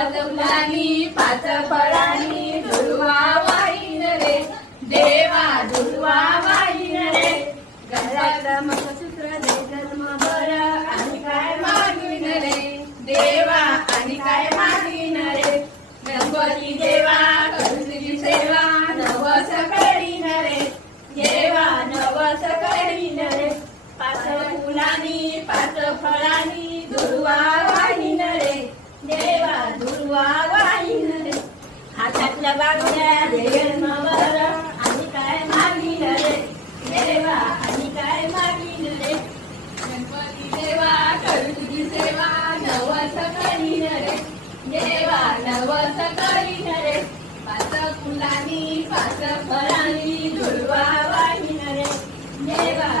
पाच फुलांनी पाच फळांनी दुर्वा वाहीन रे देवा दुर्वा वाहीन रे गळ्यात मंगळसूत्र दे जन्मभर आणि काय मागीन रे देवा आणि काय मागीन रे गणपती देवा करू तुझी सेवा नवस करीन रे देवा नवस करीन रे पाच फुलांनी पाच फळांनी दुर्वा वाहीन रे देवा दुर्वा वाहीन रे हातातल्या बांगड्या दे जन्मभर आणि काय मागीन रे देवा आणि काय मागीन रे गणपती देवा करू तुझी सेवा नवस करीन रे देवा नवस करीन रे पाच फुलांनी पाच फळांनी दुर्वा वाहीन रे देवा